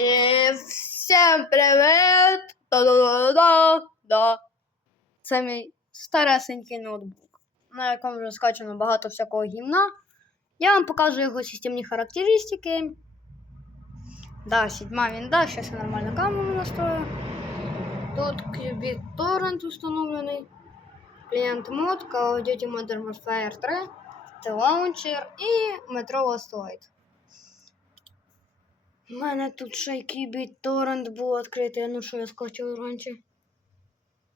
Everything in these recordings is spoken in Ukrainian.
І всім привіт! Да-да-да-да-да. Це мій старесенький ноутбук, на якому вже скачано багато всякого гімна. Я вам покажу його системні характеристики. Да, седьма винда, сейчас я нормально камеру настрою. Тут Qubit Torrent установлений. Клієнт мод, Call of Duty Modern Warfare 3, T-Launcher і Metro Last Light. У мене тут ще й Qubit Torrent був відкритий, ну що я скачав раніше.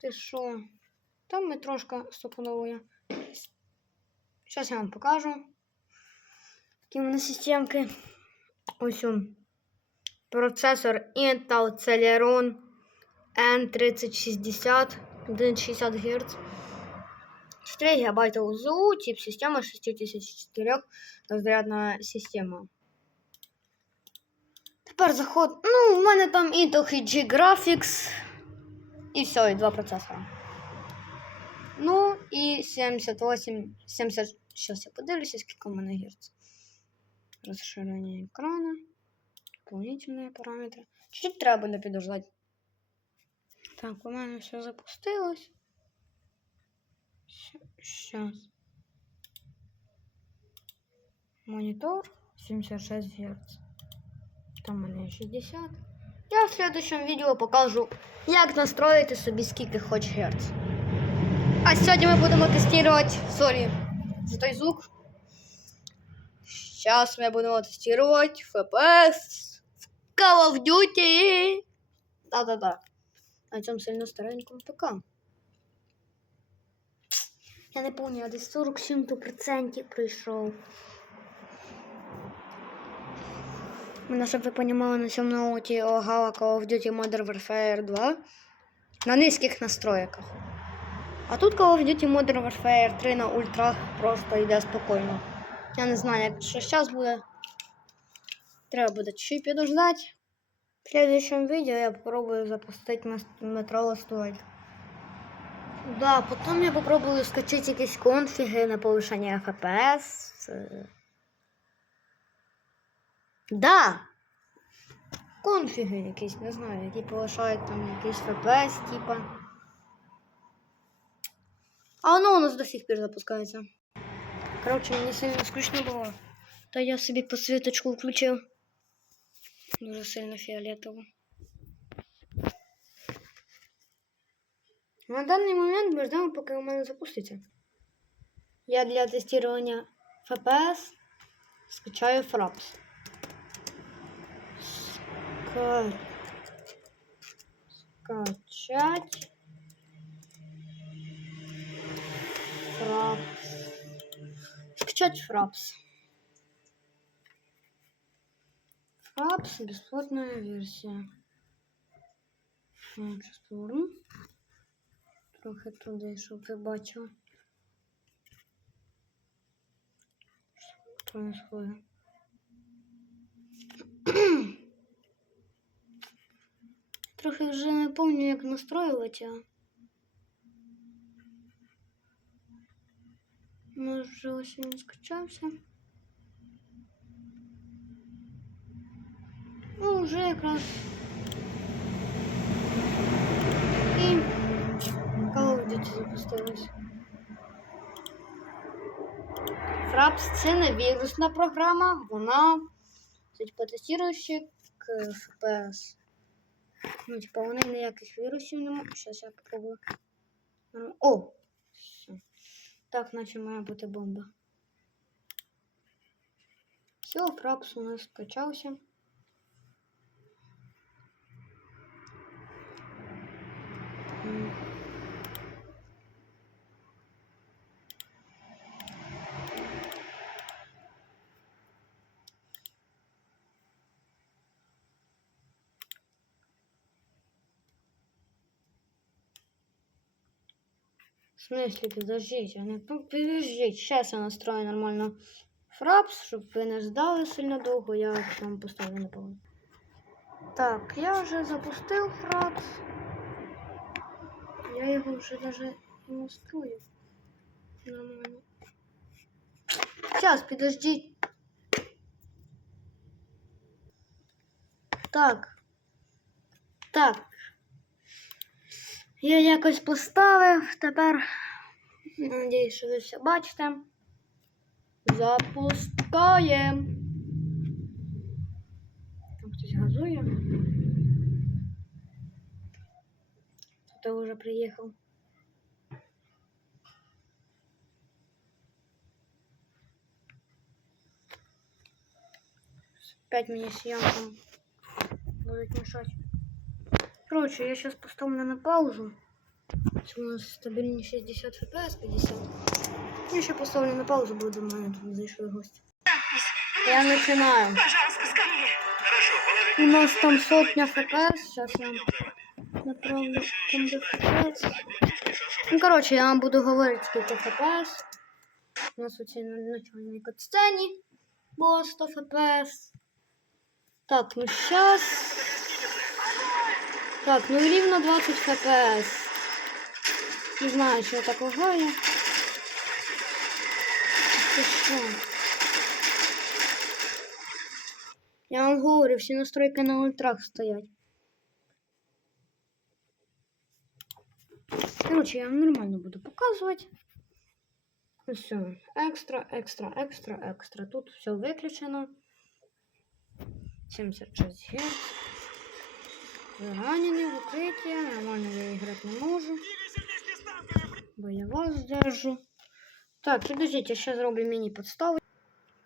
Ти що? Там метрошка стопудовує. Зараз я вам покажу. Які в мене системки. Ось он. Процесор Intel Celeron N3060 160 Гц. 4 ГБ УЗУ, тип системы 6004 розрядна система. Тепер заход. Ну, у мене там Intel HG Graphics. І все, і два процесора. Ну, і 78, 70. Сейчас я подивлюся, скільки у мене герц. Розширення екрана. Дополнительные параметры. Чуть треба буде підождати. Так, у мене все запустилось. Сейчас. Монитор 76 Гц. Там у мене 60. Я в следующем відео покажу, як настроїти собі скільки хоч Гц. А сьогодні ми будемо тестувати. Сорі, за той звук. Сейчас мы будем тестировать FPS в Call of Duty. Да-да-да. На цьому сильно старенькому ПК. Я не пам'ятаю, десь 47% прийшов. Мене, щоб ви розуміли, на цьому ноуті лагала Call of Duty Modern Warfare 2 на низьких настройках. А тут Call of Duty Modern Warfare 3 на ультрах просто йде спокійно. Я не знаю, як що зараз буде. Треба буде чуть підождати. В следующем видео я попробую запустить метро Last Да, потім я попробую скачати якісь конфіги на повишення FPS. Це... Да! Конфіги якісь, не знаю, які повишають там якийсь FPS, типа. А воно у нас до сих пір запускається. Коротше, мені сильно скучно було. То я собі посвіточку включив. Дуже сильно фіолетово. На даний момент ми ждемо, поки у мене запуститься. Я для тестування FPS скачаю Fraps. Ска... Скачать. Fraps. Скачать Fraps. Fraps бесплатная версия. Так, Сейчас поверну. Трохи туди, щоб ви бачили. Що происходит? Трохи вже не пам'ятаю, як настроювати. вже ось він скачався. Ну, вже якраз. І Duty запустилось. Fraps це не вірусна програма, вона к FPS. Ну, типа, вони ніяких вірусів немає. Зараз я попробую. О! Все. Так, наче має бути бомба. Все, фрапс у нас скачався. М. В смысле, подождите, а не ну, подождите, сейчас я настрою нормально фрапс, щоб ви не ждали сильно довго, я вам поставлю на паузу. Так, я вже запустив фрапс. Я його вже даже настрою. Нормально. Сейчас, подождіть. Так. Так. Я якось поставив. Тепер. Надіюсь, що ви все бачите. Запускаємо. Там хтось газує. Хто вже приїхав. Опять мне съемка будут мешать. Короче, я сейчас поставлю на паузу. У нас стабильно 60 фпс, 50. Я еще поставлю на паузу, буду думаю, тут зайшли гости. Я начинаю. Пожалуйста, ко мне. Хорошо, У нас там сотня фпс. Сейчас я направлю там до фпс. Ну, короче, я вам буду говорить, сколько фпс. У нас у цій начальній катсцені було 100 фпс. Так, ну сейчас. Так, ну і рівно 20 фпс. Не знаю, що так лагає. Це що? Я вам говорю, всі настройки на ультрах стоять. Короче, я вам нормально буду показувати. Все, екстра, екстра, екстра, екстра. Тут все виключено. 76 Гц. Ранений в. Нормально я грати не можу. Бо я вас держу. Так, підождіть, я ще зроблю міні-подставу.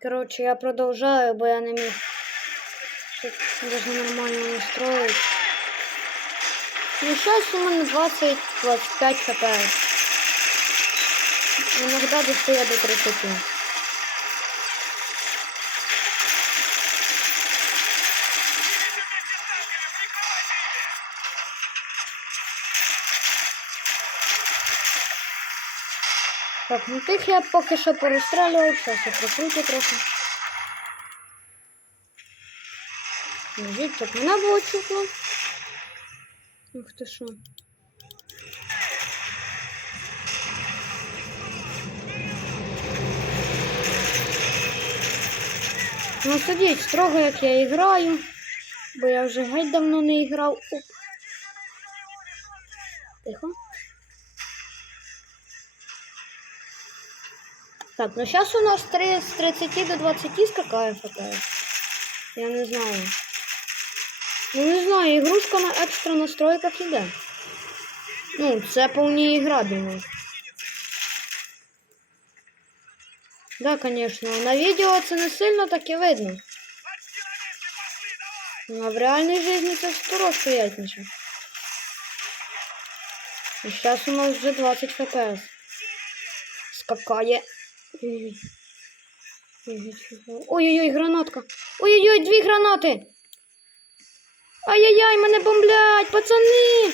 Коротше, я продовжаю, бо я не міг даже нормально настроїти. Ну, сейчас у мене 20-25 фпс. Иногда достає до 30. Так, ну тих я поки що перестрілював, зараз я прикрутю трохи. Лежить, щоб мене було чутно. Ух ти що. Ну, судіть строго, як я граю, бо я вже геть давно не грав. Оп. Тихо. Так, ну сейчас у нас 3, с 30 до 20 скакає ФПС. Я не знаю. Ну не знаю, ігрушка на екстра настройках іде. Ну, це повні ігра, думаю. Да, конечно. На відео це не сильно так і видно. Ну, а в реальній житті це скоро стоятніше. І зараз у нас вже 20 фпс. Скакає. Ой-ой-ой, гранатка. Ой-ой-ой, дві гранати. Ай-яй-яй, мене бомблять, пацани.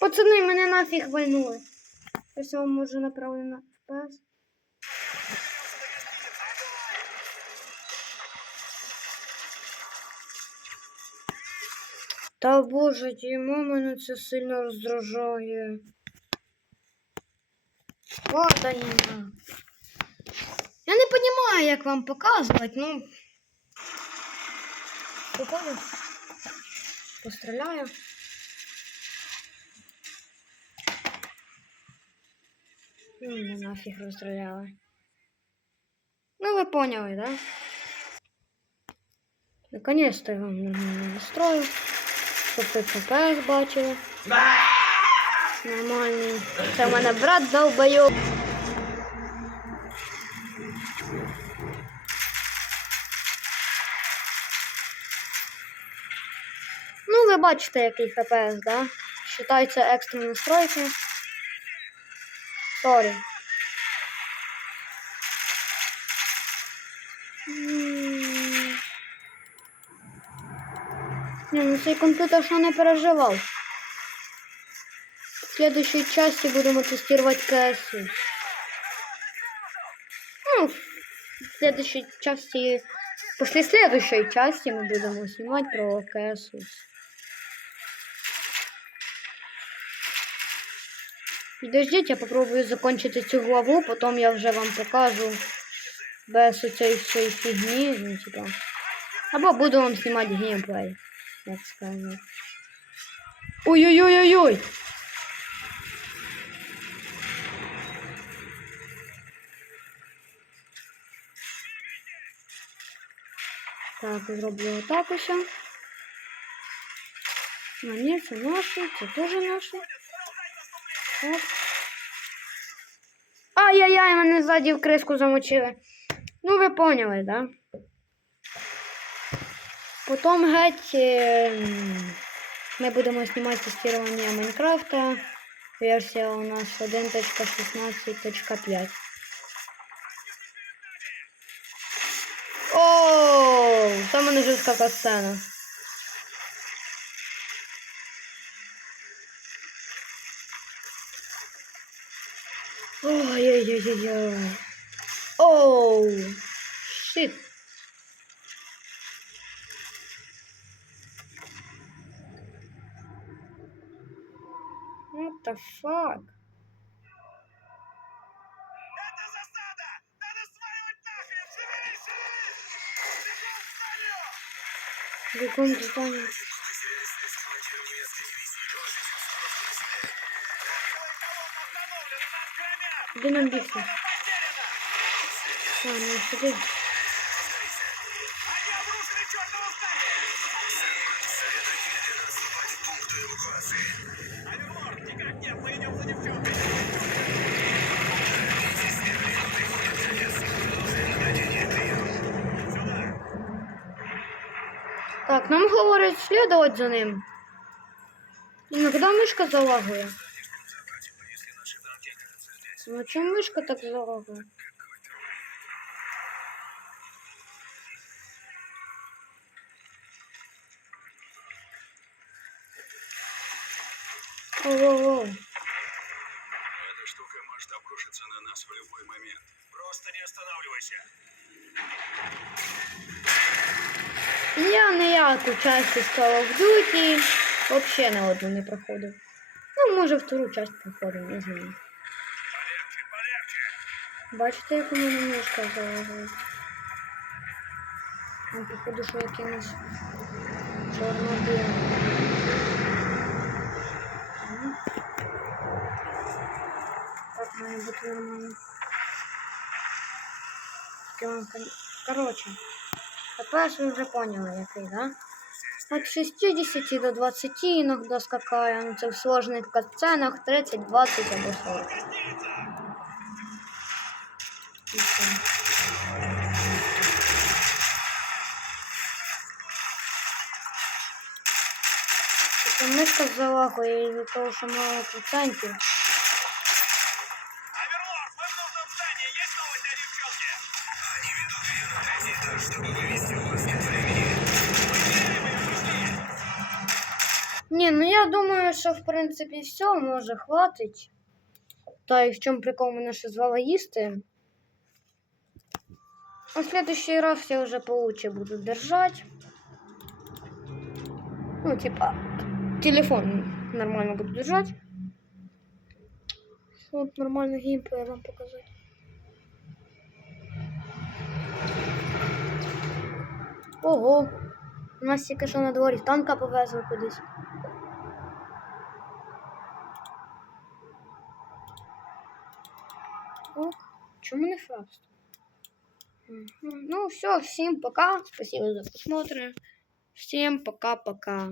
Пацани, мене нафіг вальнули. Ось вам може направлено на FPS. Та боже, Дімо, мене це сильно роздражає. Падаємо. Я не розумію, як вам показувати, ну. Походу. Постріляю. Ну, мене нафіг розстріляли. Ну, ви поняли, да? Наконец-то я вам нормально настрою. Щоб ви ФПС бачили. Нормальний. Це в мене брат долбойоб. Ну, ви бачите, який ФПС, да? Считаються екстра настройки. Сорі. Ні, ну цей комп'ютер що не переживав В следующей части будем тестировать КСУ. Ну, в следующей части, после следующей части мы будем снимать про КСУ. Подождите, я попробую закончить эту главу, потом я уже вам покажу без этой всей фигни, ну, типа. Або буду вам знімати геймплей, як сказати. Ой-ой-ой-ой-ой! Так, зроблю отак ось. А ні, це наші, це теж. Так. Ай-яй-яй, мене ззаді в криску замочили. Ну, ви поняли, да? Потім геть е, ми будемо знімати тестування Майнкрафта. Версія у нас 1.16.5. жорстка касцена. Ой-ой-ой-ой-ой. Оу, шит. What the fuck? Бегом! Бегом к зданию. Колонна установлена! Нас громят! Где нам бігти? Потеряно! А, ну сюди. Они обрушили чертово здание! Оверлорд, нам говорять слідувати за ним. Іногда мишка залагує. Ну чому мишка так залагує? Оу-оу-оу. Эта штука может обрушиться на нас в любой момент. Просто не останавливайся. Я ніяку часть із Call of Duty вообще на одну не проходив. Ну, може, втору часть проходив, не знаю. Бачите, як у мене мишка залагує? Ну, походу, що якимось чорно-білим. Так, має бути нормально. Короче, тепер ви вже поняли, який, да? От 60 до 20 іноді скакає, ну це в сложних катсценах 30, 20 або 40. І все. Тобто мишка залагує із-за того, що мало процентів. здании. Есть новости о девчонке? Ні, ну я думаю, що в принципі все, може хватить. Та і в чому прикол мене ще звала їсти. А в следующий раз я вже получше буду держать. Ну, типа, телефон нормально буду держать. Щоб нормально геймплей вам показати. Ого! У нас тільки що на дворі танка повезли кудись. Ок, чому не фаст? Ну все, всем пока. Спасибо за просмотр. Всем пока-пока.